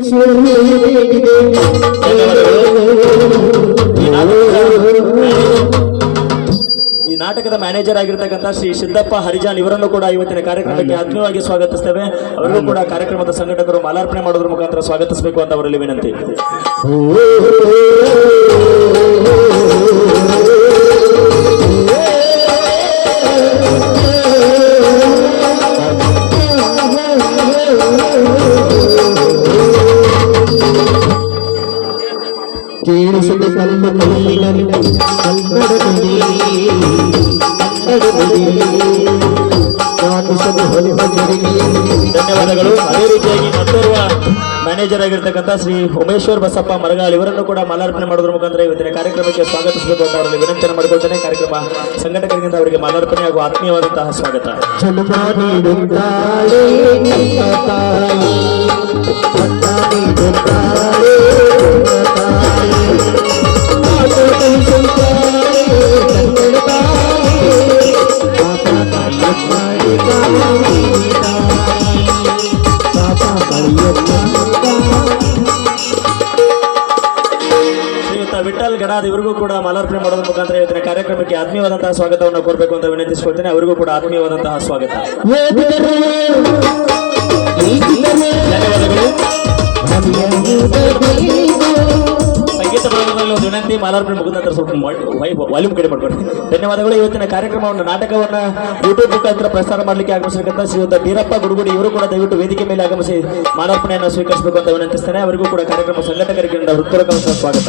ಈ ನಾಟಕದ ಮ್ಯಾನೇಜರ್ ಆಗಿರ್ತಕ್ಕಂಥ ಶ್ರೀ ಸಿದ್ದಪ್ಪ ಹರಿಜಾನ್ ಇವರನ್ನು ಕೂಡ ಇವತ್ತಿನ ಕಾರ್ಯಕ್ರಮಕ್ಕೆ ಆತ್ಮೀಯವಾಗಿ ಸ್ವಾಗತಿಸ್ತೇವೆ. ಅವರಿಗೂ ಕೂಡ ಕಾರ್ಯಕ್ರಮದ ಸಂಘಟಕರು ಮಾಲಾರ್ಪಣೆ ಮಾಡೋದ್ರ ಮುಖಾಂತರ ಸ್ವಾಗತಿಸಬೇಕು ಅಂತ ಅವರಲ್ಲಿ ವಿನಂತಿ. ಧನ್ಯವಾದಗಳು. ಅದೇ ರೀತಿಯಾಗಿ ಮತ್ತೋರ್ವ ಮ್ಯಾನೇಜರ್ ಆಗಿರ್ತಕ್ಕಂಥ ಶ್ರೀ ಉಮೇಶ್ವರ್ ಬಸಪ್ಪ ಮರಗಾಲ್ ಇವರನ್ನು ಕೂಡ ಮಾಲಾರ್ಪಣೆ ಮಾಡೋದ್ರ ಮುಖಾಂತರ ಇವತ್ತಿನ ಕಾರ್ಯಕ್ರಮಕ್ಕೆ ಸ್ವಾಗತಿಸಬೇಕು ಅಂತ ಅವರಲ್ಲಿ ವಿನಂತಿಯನ್ನು ಮಾಡಿಕೊಳ್ತೇನೆ. ಕಾರ್ಯಕ್ರಮ ಸಂಘಟಕರಿಂದ ಅವರಿಗೆ ಮಾಲಾರ್ಪಣೆ ಹಾಗೂ ಆತ್ಮೀಯವಾದಂತಹ ಸ್ವಾಗತ. ಜನ್ಮ ಆತ್ಮೀಯವಾದಂತಹ ಸ್ವಾಗತವನ್ನು ಕೋರಬೇಕು ಅಂತ ವಿನಂತಿಸಿಕೊಳ್ತೇನೆ. ಅವರಿಗೂ ಕೂಡ ಆತ್ಮೀಯವಾದಂತಹ ಸ್ವಾಗತ. ಸಂಗೀತ ಪ್ರಯೋಗದಲ್ಲಿ ಒಂದು ವಿನಂತಿ ಮಾಲಾರ್ಪಣೆ ಮುಖಾಂತರ ಸ್ವಲ್ಪ ವಾಲ್ಯೂಮ್ ಕಡಿಮೆ ಮಾಡ್ಕೊಂಡು ಧನ್ಯವಾದಗಳು. ಇವತ್ತಿನ ಕಾರ್ಯಕ್ರಮವನ್ನು ನಾಟಕವನ್ನ ಯೂಟ್ಯೂಬ್ ಮುಖಾಂತರ ಪ್ರಸಾರ ಮಾಡಲಿಕ್ಕೆ ಆಗಮಿಸಿರ್ತಕ್ಕಂಥ ಶ್ರೀಯುತ ಬೀರಪ್ಪ ಗುಡುಗುಡಿ, ಇವರು ಕೂಡ ದಯವಿಟ್ಟು ವೇದಿಕೆ ಮೇಲೆ ಆಗಮಿಸಿ ಮಾಲಾರ್ಪಣೆಯನ್ನು ಸ್ವೀಕರಿಸಬೇಕು ಅಂತ ವಿನಂತಿಸ್ತೇನೆ. ಅವರಿಗೂ ಕೂಡ ಕಾರ್ಯಕ್ರಮ ಸಂಘಟಕರಿಗೆ ಹೃತ್ಪೂರ್ವಕ ಸ್ವಾಗತ.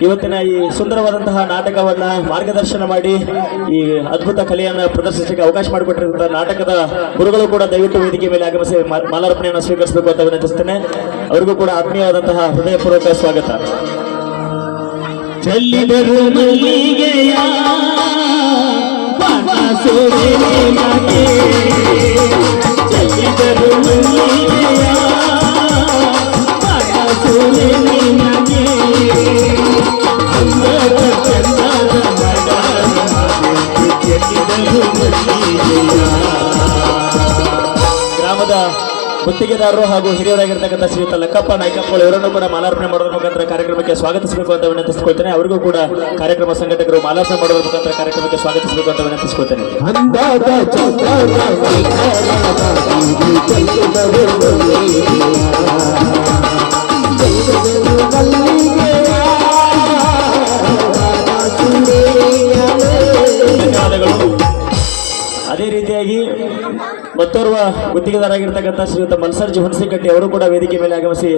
ಇವತ್ತಿನ ಈ ಸುಂದರವಾದಂತಹ ನಾಟಕವನ್ನ ಮಾರ್ಗದರ್ಶನ ಮಾಡಿ ಈ ಅದ್ಭುತ ಕಲೆಯನ್ನು ಪ್ರದರ್ಶಿಸಲಿಕ್ಕೆ ಅವಕಾಶ ಮಾಡಿಕೊಟ್ಟಿರುವಂತಹ ನಾಟಕದ ಗುರುಗಳು ಕೂಡ ದಯವಿಟ್ಟು ವೇದಿಕೆ ಮೇಲೆ ಆಗಮಿಸಿ ಮಾಲಾರ್ಪಣೆಯನ್ನು ಸ್ವೀಕರಿಸಬೇಕು ಅಂತ ವಿನಂತಿಸ್ತೇನೆ ಅವರಿಗೂ ಕೂಡ ಆತ್ಮೀಯವಾದಂತಹ ಹೃದಯಪೂರ್ವಕ ಸ್ವಾಗತ. ಚಲ್ಲಿದರು ಮಲ್ಲಿಗೆಯ ಗ್ರಾಮದ ಗುತ್ತಿಗೆದಾರರು ಹಾಗೂ ಹಿರಿಯರಾಗಿರ್ತಕ್ಕಂಥ ಶ್ರೀಯುತ ಲಕ್ಕಪ್ಪ ನಾಯ್ಕಪ್ಪಗಳು ಇವರನ್ನು ಕೂಡ ಮಾಲಾರ್ಪಣೆ ಮಾಡೋದ್ರ ಮುಖಾಂತರ ಕಾರ್ಯಕ್ರಮಕ್ಕೆ ಸ್ವಾಗತಿಸಬೇಕು ಅಂತ ವಿನಂತಿಸಿಕೊಳ್ತೇನೆ. ಅವರಿಗೂ ಕೂಡ ಕಾರ್ಯಕ್ರಮ ಸಂಘಟಕರು ಮಾಲಾರ್ಪಣೆ ಮಾಡೋದ್ರ ಮುಖಾಂತರ ಕಾರ್ಯಕ್ರಮಕ್ಕೆ ಸ್ವಾಗತಿಸಬೇಕು ಅಂತ ವಿನಂತಿಸಿಕೊಳ್ತೇನೆ. ಅಂದಾದ ಅದೇ ರೀತಿಯಾಗಿ ಮತ್ತೋರ್ವ ಗುತ್ತಿಗೆದಾರಾಗಿರ್ತಕ್ಕಂಥ ಶ್ರೀಯುತ ಮಲ್ಸರ್ಜಿ ಹುಣಸಿಕಟ್ಟಿ ಅವರು ಕೂಡ ವೇದಿಕೆ ಮೇಲೆ ಆಗಮಿಸಿ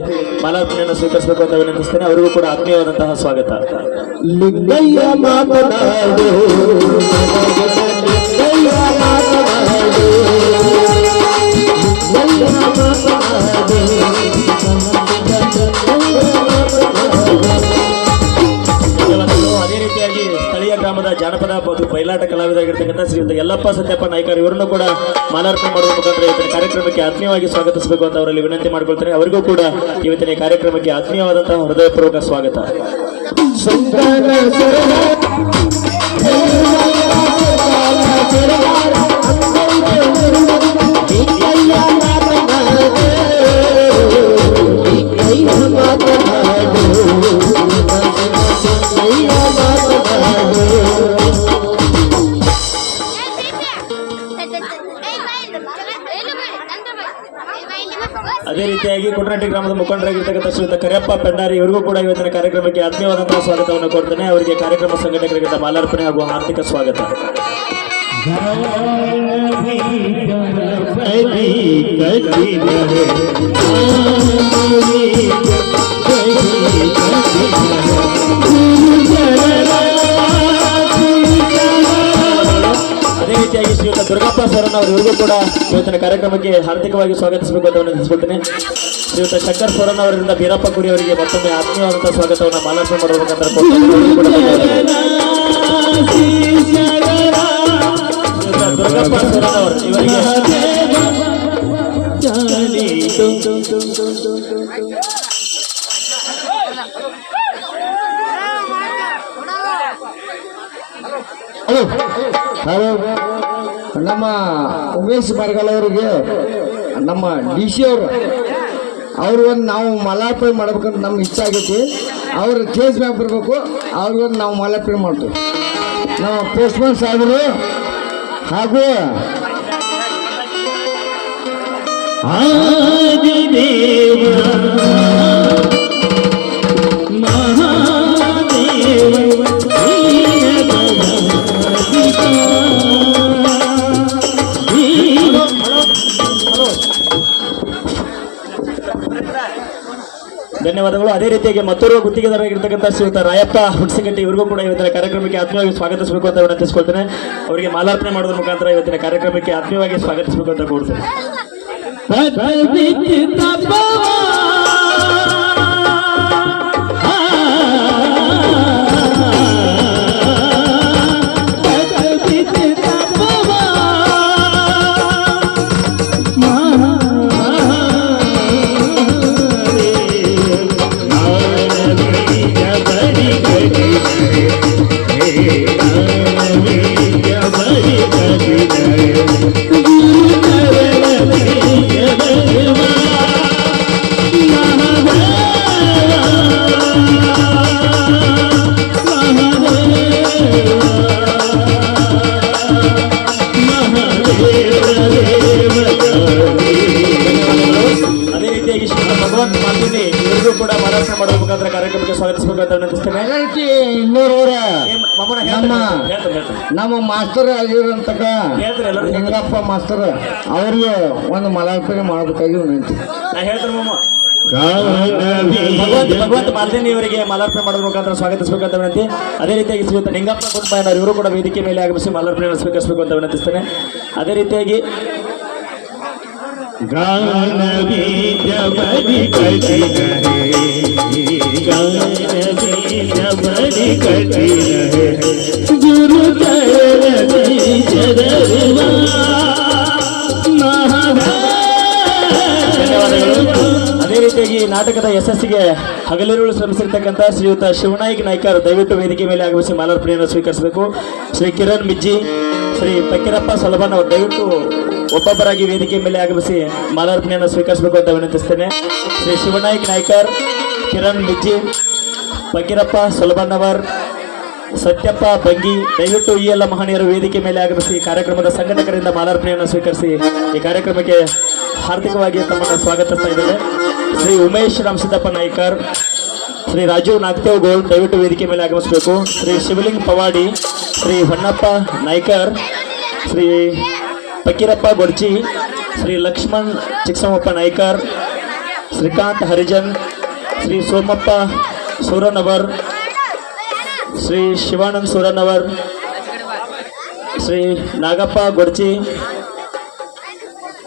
ಮಾಲಾರ್ಪಣೆಯನ್ನು ಸ್ವೀಕರಿಸಬೇಕು ಅಂತ ವಿನಂತಿಸ್ತೇನೆ. ಅವರಿಗೂ ಕೂಡ ಆತ್ಮೀಯವಾದಂತಹ ಸ್ವಾಗತ. ಸ್ಥಳೀಯ ಗ್ರಾಮದ ಜಾನಪದ ಮತ್ತು ಬಯಲಾಟ ಕಲಾವಿದರಾಗಿರ್ತಕ್ಕಂಥ ಶ್ರೀಯುತ ಯಲ್ಲಪ್ಪ ಸತ್ಯಪ್ಪ ನಾಯ್ಕರ್ ಇವರನ್ನು ಕೂಡ ಮಾಲಾರ್ಪಣೆ ಮಾಡುವ ಮುಖಾಂತರ ಇವತ್ತಿನ ಕಾರ್ಯಕ್ರಮಕ್ಕೆ ಆತ್ಮೀಯವಾಗಿ ಸ್ವಾಗತಿಸಬೇಕು ಅಂತ ಅವರಲ್ಲಿ ವಿನಂತಿ ಮಾಡಿಕೊಳ್ತಾರೆ ಅವರಿಗೂ ಕೂಡ ಇವತ್ತಿನ ಕಾರ್ಯಕ್ರಮಕ್ಕೆ ಆತ್ಮೀಯವಾದಂತಹ ಹೃದಯಪೂರ್ವಕ ಸ್ವಾಗತ. ಸುಂದರ ಅದೇ ರೀತಿಯಾಗಿ ಕುಟ್ರಾಟಿ ಗ್ರಾಮದ ಮುಖಂಡರಾಗಿರ್ತಕ್ಕಂಥ ಶ್ರೀಯುತ ಕರಿಯಪ್ಪ ಪೆಂಡಾರಿ ಇವರಿಗೂ ಕೂಡ ಇವತ್ತಿನ ಕಾರ್ಯಕ್ರಮಕ್ಕೆ ಆತ್ಮೀಯವಾದಂತಹ ಸ್ವಾಗತವನ್ನು ಕೊಡ್ತೇನೆ ಅವರಿಗೆ ಕಾರ್ಯಕ್ರಮ ಸಂಘಟಕರಿಗೆ ಮಾಲಾರ್ಪಣೆ ಹಾಗೂ ಆರ್ಥಿಕ ಸ್ವಾಗತ ದುರ್ಗಪ್ಪ ಸರನ್ನ ಅವರಿಗೂ ಕೂಡ ಇವತ್ತಿನ ಕಾರ್ಯಕ್ರಮಕ್ಕೆ ಹಾರ್ದಿಕವಾಗಿ ಸ್ವಾಗತಿಸಬೇಕು ಅಂತ ವಿನಂತಿಸಿಕೊಳ್ತೇನೆ. ಶ್ರೀಯುತ ಶಂಕರ್ ಸೋರನ್ ಅವರಿಂದ ಬೀರಪ್ಪ ಕುರಿ ಅವರಿಗೆ ಮತ್ತೊಮ್ಮೆ ಆತ್ಮೀಯವಾದಂತಹ ಸ್ವಾಗತವನ್ನು ಮಾಲಾರ್ಪಣೆ ಮಾಡಬೇಕಂತ ದುರ್ಗಪ್ಪ ಸೋರನ್ ಅವರು ಇವರಿಗೆ ಹಲೋ. ಹಲೋ. ನಮ್ಮ ಉಮೇಶ್ ಬರ್ಗಲ್ ಅವರಿಗೆ, ನಮ್ಮ ಡಿ ಸಿ ಅವರು ಅವ್ರು ಒಂದು ನಾವು ಮಲಾರ್ಪಣೆ ಮಾಡ್ಬೇಕಂತ ನಮ್ಗೆ ಇಷ್ಟ ಆಗೈತಿ. ಅವ್ರು ಕೇಸ್ ಮ್ಯಾಗ ಬರಬೇಕು, ಅವ್ರಿಗೊಂದು ನಾವು ಮಲಾರ್ಪಣೆ ಮಾಡ್ತೀವಿ. ನಾವು ಪೋಸ್ಟ್ಮನ್ ಸಾಹೇಬರು ಹಾಗೂ ಧನ್ಯವಾದಗಳು ರೀತಿಯಾಗಿ ಮತ್ತೂರು ಗುತ್ತಿಗೆದಾರರಾಗಿರ್ತಕ್ಕಂಥ ಶ್ರೀಯುತ ರಾಯಪ್ಪ ಹುಡ್ಸಿಗಟ್ಟಿ ಇವರಿಗೂ ಕೂಡ ಇವತ್ತಿನ ಕಾರ್ಯಕ್ರಮಕ್ಕೆ ಆತ್ಮೀಯವಾಗಿ ಸ್ವಾಗತಿಸಬೇಕು ಅಂತ ವಿನಂತಿಸ್ಕೊಳ್ತೇನೆ ಅವರಿಗೆ ಮಾಲಾರ್ಪಣೆ ಮಾಡೋದ್ರ ಮುಖಾಂತರ ಇವತ್ತಿನ ಕಾರ್ಯಕ್ರಮಕ್ಕೆ ಆತ್ಮೀಯವಾಗಿ ಸ್ವಾಗತಿಸಬೇಕು ಅಂತ ಕೋರ್ತೇನೆ ಮಾಸ್ತರ್ ಆಗಿರೋಂತ ಹೇಳ್ತಾರೆ ಎಲ್ಲರೂ? ಲಿಂಗಪ್ಪ ಮಾಸ್ತರ್ ಅವ್ರಿಗೆ ಒಂದು ಮಲಾರ್ಪಣೆ ಮಾಡಬೇಕಾಗಿ ವಿನಂತಿ ಭಗವಂತ ಭಗವಂತ ಮಾಲಿನಿ ಇವರಿಗೆ ಮಾಲಾರ್ಪಣೆ ಮಾಡೋದ್ರ ಮುಖಾಂತರ ಸ್ವಾಗತಿಸಬೇಕಂತ ವಿನಂತಿ. ಅದೇ ರೀತಿಯಾಗಿ ಶ್ರೀಯುತ ನಿಂಗಪ್ಪ ಕುಟುಂಬ ಇವರು ಕೂಡ ವೇದಿಕೆ ಮೇಲೆ ಆಗಮಿಸಿ ಮಾಲಾರ್ಪಣೆ ಸ್ವೀಕರಿಸಬೇಕು ಅಂತ ವಿನಂತಿಸ್ತೇನೆ. ಅದೇ ರೀತಿಯಾಗಿ ಧನ್ಯವಾದಗಳು ಅದೇ ರೀತಿಯಾಗಿ ನಾಟಕದ ಯಶಸ್ಸಿಗೆ ಹಗಲಿರುಳು ಶ್ರಮಿಸಿರ್ತಕ್ಕಂಥ ಶ್ರೀಯುತ ಶಿವನಾಯಕ್ ನಾಯ್ಕರ್ ದಯವಿಟ್ಟು ವೇದಿಕೆ ಮೇಲೆ ಆಗಮಿಸಿ ಮಾಲಾರ್ಪಣೆಯನ್ನು ಸ್ವೀಕರಿಸಬೇಕು. ಶ್ರೀ ಕಿರಣ್ ಮಿಜ್ಜಿ, ಶ್ರೀ ಪಕ್ಕಿರಪ್ಪ ಸೊಲಭನ್ ಅವರು ದಯವಿಟ್ಟು ಒಬ್ಬೊಬ್ಬರಾಗಿ ವೇದಿಕೆ ಮೇಲೆ ಆಗಮಿಸಿ ಮಾಲಾರ್ಪಣೆಯನ್ನು ಸ್ವೀಕರಿಸಬೇಕು ಅಂತ ವಿನಂತಿಸ್ತೇನೆ. ಶ್ರೀ ಶಿವನಾಯಕ್ ನಾಯ್ಕರ್, ಕಿರಣ್ ಮಿಜ್ಜಿ, ಪಕ್ಕಿರಪ್ಪ ಸೊಲಭನ್ನವರ್ ಸತ್ಯಪ್ಪ ಬಂಗಿ, ದಯವಿಟ್ಟು ಈ ಎಲ್ಲ ಮಹನೀಯರು ವೇದಿಕೆ ಮೇಲೆ ಆಗಮಿಸಿ ಕಾರ್ಯಕ್ರಮದ ಸಂಘಟಕರಿಂದ ಮಾಲಾರ್ಪಣೆಯನ್ನು ಸ್ವೀಕರಿಸಿ, ಈ ಕಾರ್ಯಕ್ರಮಕ್ಕೆ ಹಾರ್ದಿಕವಾಗಿ ತಮ್ಮನ್ನು ಸ್ವಾಗತಿಸ್ತಾ ಶ್ರೀ ಉಮೇಶ್ ರಾಮಸಿದ್ದಪ್ಪ ನಾಯ್ಕರ್, ಶ್ರೀ ರಾಜೀವ್ ನಾಗ್ತೇವ್ ಗೋಲ್ಡ್ ದಯವಿಟ್ಟು ವೇದಿಕೆ ಮೇಲೆ ಆಗಮಿಸಬೇಕು. ಶ್ರೀ ಶಿವಲಿಂಗ್ ಪವಾಡಿ, ಶ್ರೀ ಹೊನ್ನಪ್ಪ ನಾಯ್ಕರ್, ಶ್ರೀ ಫಕೀರಪ್ಪ ಗೊರ್ಜಿ, ಶ್ರೀ ಲಕ್ಷ್ಮಣ್ ಚಿಕ್ಕಸಮಪ್ಪ ನಾಯ್ಕರ್, ಶ್ರೀಕಾಂತ್ ಹರಿಜನ್, ಶ್ರೀ ಸೋಮಪ್ಪ ಸೂರನವರ್ ಶ್ರೀ ಶಿವಾನಂದ್ ಸೂರನವರ್ ಶ್ರೀ ನಾಗಪ್ಪ ಗೊಡ್ಚಿ,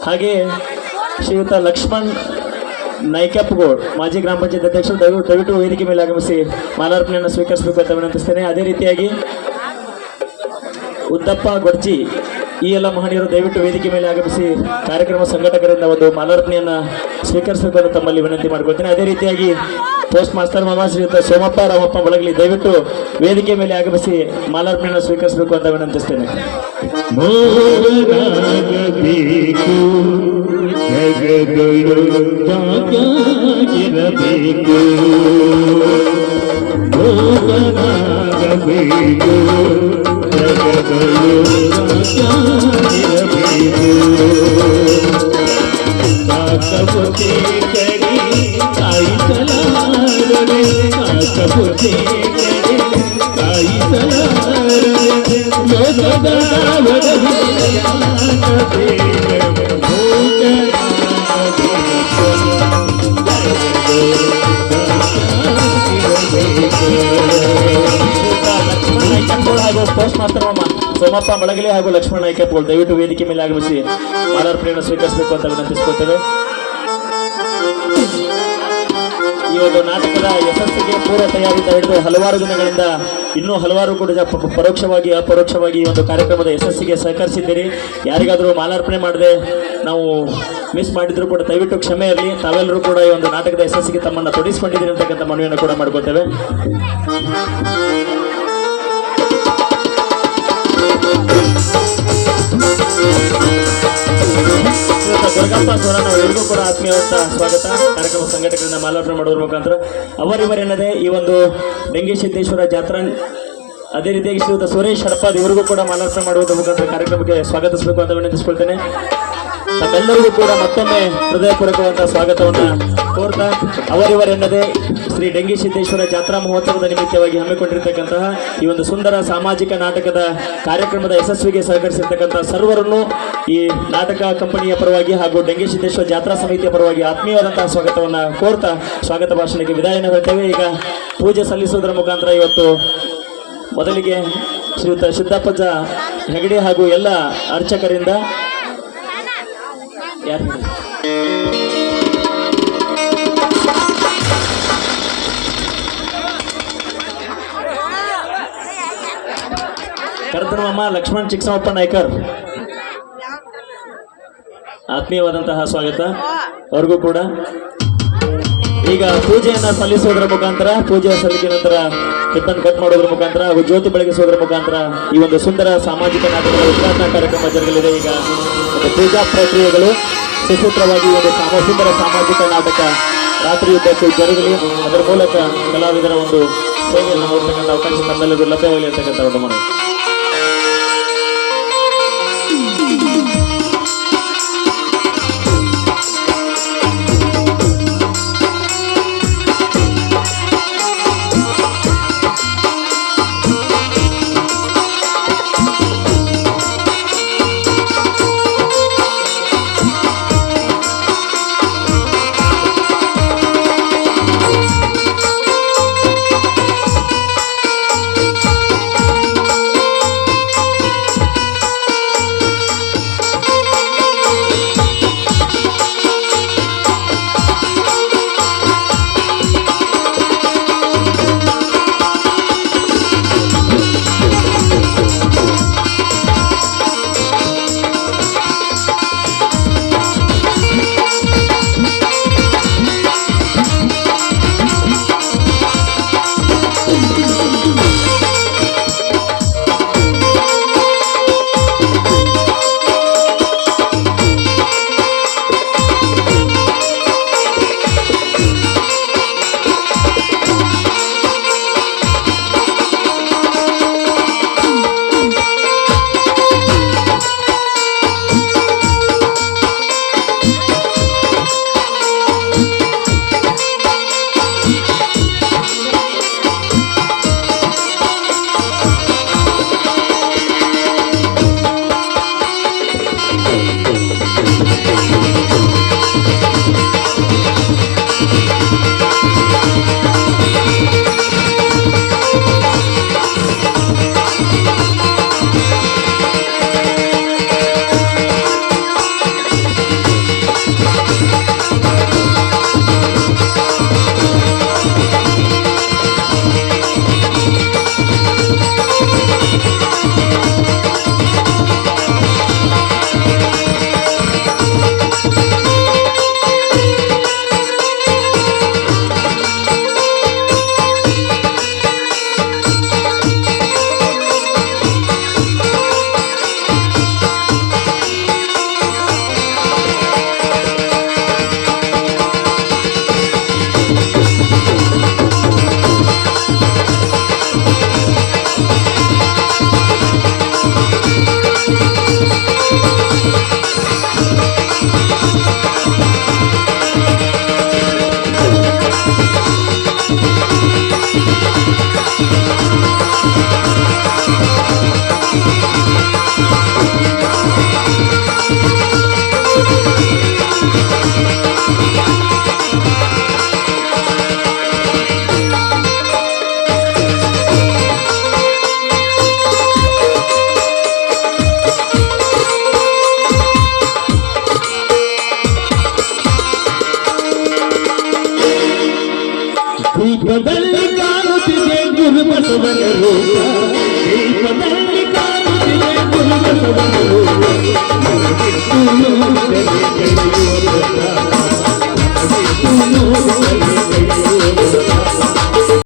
ಹಾಗೆ ಶ್ರೀಯುತ ಲಕ್ಷ್ಮಣ್ ನಾಯ್ಕಪ್ಪಗೋಡ್ ಮಾಜಿ ಗ್ರಾಮ ಪಂಚಾಯತ್ ಅಧ್ಯಕ್ಷರು ದಯವಿಟ್ಟು ದಯವಿಟ್ಟು ವೇದಿಕೆ ಮೇಲೆ ಆಗಮಿಸಿ ಮಾಲಾರ್ಪಣೆಯನ್ನು ಸ್ವೀಕರಿಸಬೇಕು ಅಂತ ವಿನಂತಿಸ್ತೇನೆ. ಅದೇ ರೀತಿಯಾಗಿ ಉದ್ದಪ್ಪ ಗೊಡ್ಚಿ, ಈ ಎಲ್ಲ ಮಹನೀಯರು ದಯವಿಟ್ಟು ವೇದಿಕೆ ಮೇಲೆ ಆಗಮಿಸಿ ಕಾರ್ಯಕ್ರಮ ಸಂಘಟಕರಿಂದ ಒಂದು ಮಾಲಾರ್ಪಣೆಯನ್ನು ಸ್ವೀಕರಿಸಬೇಕು ಅಂತ ತಮ್ಮಲ್ಲಿ ವಿನಂತಿ ಮಾಡ್ಕೊಳ್ತೇನೆ. ಅದೇ ರೀತಿಯಾಗಿ ಪೋಸ್ಟ್ ಮಾಸ್ಟರ್ ಮಾಮಾ ಶ್ರೀಯುತ ಸೋಮಪ್ಪ ರಾಮಪ್ಪ ಬಳಗಲಿ ದಯವಿಟ್ಟು ವೇದಿಕೆ ಮೇಲೆ ಆಗಮಿಸಿ ಮಾಲಾರ್ಪಣೆಯನ್ನು ಸ್ವೀಕರಿಸಬೇಕು ಅಂತ ವಿನಂತಿಸ್ತೇನೆ. ಜಗದೊಳು ಪೋಸ್ಟ್ ಮಾಸ್ಟರ್ ಮಾಮ ಸೋಮಪ್ಪ ಬಳಗಲಿ ಹಾಗೂ ಲಕ್ಷ್ಮಣ ನಾಯ್ಕಪ್ಪಗಳು ದಯವಿಟ್ಟು ವೇದಿಕೆ ಮೇಲೆ ಆಗಮಿಸಿ ಮಾಲಾರ್ಪಣೆಯನ್ನು ಸ್ವೀಕರಿಸಬೇಕು ಅಂತ ವಿನಂತಿಸ್ಕೊಳ್ತೇವೆ ಈ ಒಂದು ನಾಟಕದ ಯಶಸ್ಸಿಗೆ ಪೂರ್ವ ತಯಾರಿಯಿಂದ ಹಿಡಿದು ಹಲವಾರು ದಿನಗಳಿಂದ ಇನ್ನೂ ಹಲವಾರು ಕೂಡ ಪರೋಕ್ಷವಾಗಿ, ಅಪರೋಕ್ಷವಾಗಿ ಈ ಒಂದು ಕಾರ್ಯಕ್ರಮದ ಯಶಸ್ಸಿಗೆ ಸಹಕರಿಸಿದ್ದೀರಿ. ಯಾರಿಗಾದರೂ ಮಾಲಾರ್ಪಣೆ ಮಾಡದೆ ನಾವು ಮಿಸ್ ಮಾಡಿದ್ರು ಕೂಡ ದಯವಿಟ್ಟು ಕ್ಷಮೆ ಇರಲಿ. ತಾವೆಲ್ಲರೂ ಕೂಡ ಈ ಒಂದು ನಾಟಕದ ಯಶಸ್ಸಿಗೆ ತಮ್ಮನ್ನು ತೊಡಗಿಸಿಕೊಂಡಿದ್ದೀರಿ ಅಂತಕ್ಕಂಥ ಮನವಿಯನ್ನು ಕೂಡ ಮಾಡ್ಕೋತೇವೆ. ದುರ್ಗಪ್ಪ ಅವರಿಗೂ ಕೂಡ ಆತ್ಮೀಯವಂತ ಸ್ವಾಗತ. ಕಾರ್ಯಕ್ರಮ ಸಂಘಟನೆಗಳನ್ನ ಮಾಲಾರ್ಪಣೆ ಮಾಡೋದ್ರ ಮುಖಾಂತರ ಅವರಿವರೆನ್ನದೇ ಈ ಒಂದು ಡೆಂಗಿ ಸಿದ್ದೇಶ್ವರ ಜಾತ್ರಾ, ಅದೇ ರೀತಿಯಾಗಿ ಶ್ರೀಯುತ ಸುರೇಶ್ ಹಡಪಾದ್ ಇವರಿಗೂ ಕೂಡ ಮಾಲಾರ್ಪಣೆ ಮಾಡುವುದರ ಮುಖಾಂತರ ಕಾರ್ಯಕ್ರಮಕ್ಕೆ ಸ್ವಾಗತಿಸಬೇಕು ಅಂತ ವಿನಂತಿಸ್ಕೊಳ್ತೇನೆ. ತಮ್ಮೆಲ್ಲರಿಗೂ ಕೂಡ ಮತ್ತೊಮ್ಮೆ ಹೃದಯಪೂರ್ವಕವಾದ ಸ್ವಾಗತವನ್ನು ಕೋರ್ತಾ ಅವರಿವರೆನ್ನದೆ ಶ್ರೀ ಡೆಂಗಿ ಸಿದ್ದೇಶ್ವರ ಜಾತ್ರಾ ಮಹೋತ್ಸವದ ನಿಮಿತ್ತವಾಗಿ ಹಮ್ಮಿಕೊಂಡಿರ್ತಕ್ಕಂತಹ ಈ ಒಂದು ಸುಂದರ ಸಾಮಾಜಿಕ ನಾಟಕದ ಕಾರ್ಯಕ್ರಮದ ಯಶಸ್ವಿಗೆ ಸಹಕರಿಸಿರ್ತಕ್ಕಂಥ ಸರ್ವರನ್ನು ಈ ನಾಟಕ ಕಂಪನಿಯ ಪರವಾಗಿ ಹಾಗೂ ಡೆಂಗಿ ಸಿದ್ದೇಶ್ವರ ಜಾತ್ರಾ ಸಮಿತಿಯ ಪರವಾಗಿ ಆತ್ಮೀಯವಾದಂತಹ ಸ್ವಾಗತವನ್ನು ಕೋರ್ತಾ ಸ್ವಾಗತ ಭಾಷಣಕ್ಕೆ ವಿದಾಯನ ಹೇಳ್ತೇವೆ. ಈಗ ಪೂಜೆ ಸಲ್ಲಿಸುವುದರ ಮುಖಾಂತರ ಇವತ್ತು ಮೊದಲಿಗೆ ಶ್ರೀಯುತ ಸಿದ್ದಪ್ಪಜ್ಜ ಹೆಗಡೆ ಹಾಗೂ ಎಲ್ಲ ಅರ್ಚಕರಿಂದ ಯಾರು ಕರ್ತನಮ್ಮ, ಲಕ್ಷ್ಮಣ್ ಚಿಕ್ಕಸಮಪ್ಪ ನಾಯ್ಕರ್. ಆತ್ಮೀಯವಾದಂತಹ ಸ್ವಾಗತ. ಅವ್ರಿಗೂ ಕೂಡ. ಈಗ ಪೂಜೆಯನ್ನ ಸಲ್ಲಿಸೋದ್ರ ಮುಖಾಂತರ ಪೂಜೆ ಸಲ್ಲಿಕೆ ನಂತರ ರಿಬ್ಬನ್ ಕಟ್ ಮಾಡೋದ್ರ ಮುಖಾಂತರ ಹಾಗೂ ಜ್ಯೋತಿ ಬೆಳಗಿಸೋದ್ರ ಮುಖಾಂತರ ಈ ಒಂದು ಸುಂದರ ಸಾಮಾಜಿಕ ನಾಟಕದ ಉದ್ಘಾಟನಾ ಕಾರ್ಯಕ್ರಮ ಜರುಗಲಿದೆ. ಈಗ ಪೂಜಾ ಪ್ರಕ್ರಿಯೆಗಳು ಸುಸೂತ್ರವಾಗಿ ಒಂದು ಸಾಮ, ಸುಂದರ ಸಾಮಾಜಿಕ ನಾಟಕ ರಾತ್ರಿ ಉದ್ದಕ್ಕೂ ಜರುಗಲಿ. ಅದರ ಮೂಲಕ ಕಲಾವಿದರ ಒಂದು ಸೇವೆಯನ್ನು ನೋಡ್ತಕ್ಕಂಥ ಅವಕಾಶ ತಮ್ಮೆಲ್ಲರಿಗೂ ಲಭ್ಯವಾಗಲಿ ಅಂತಕ್ಕಂಥ ಒಂದು ಮನವಿ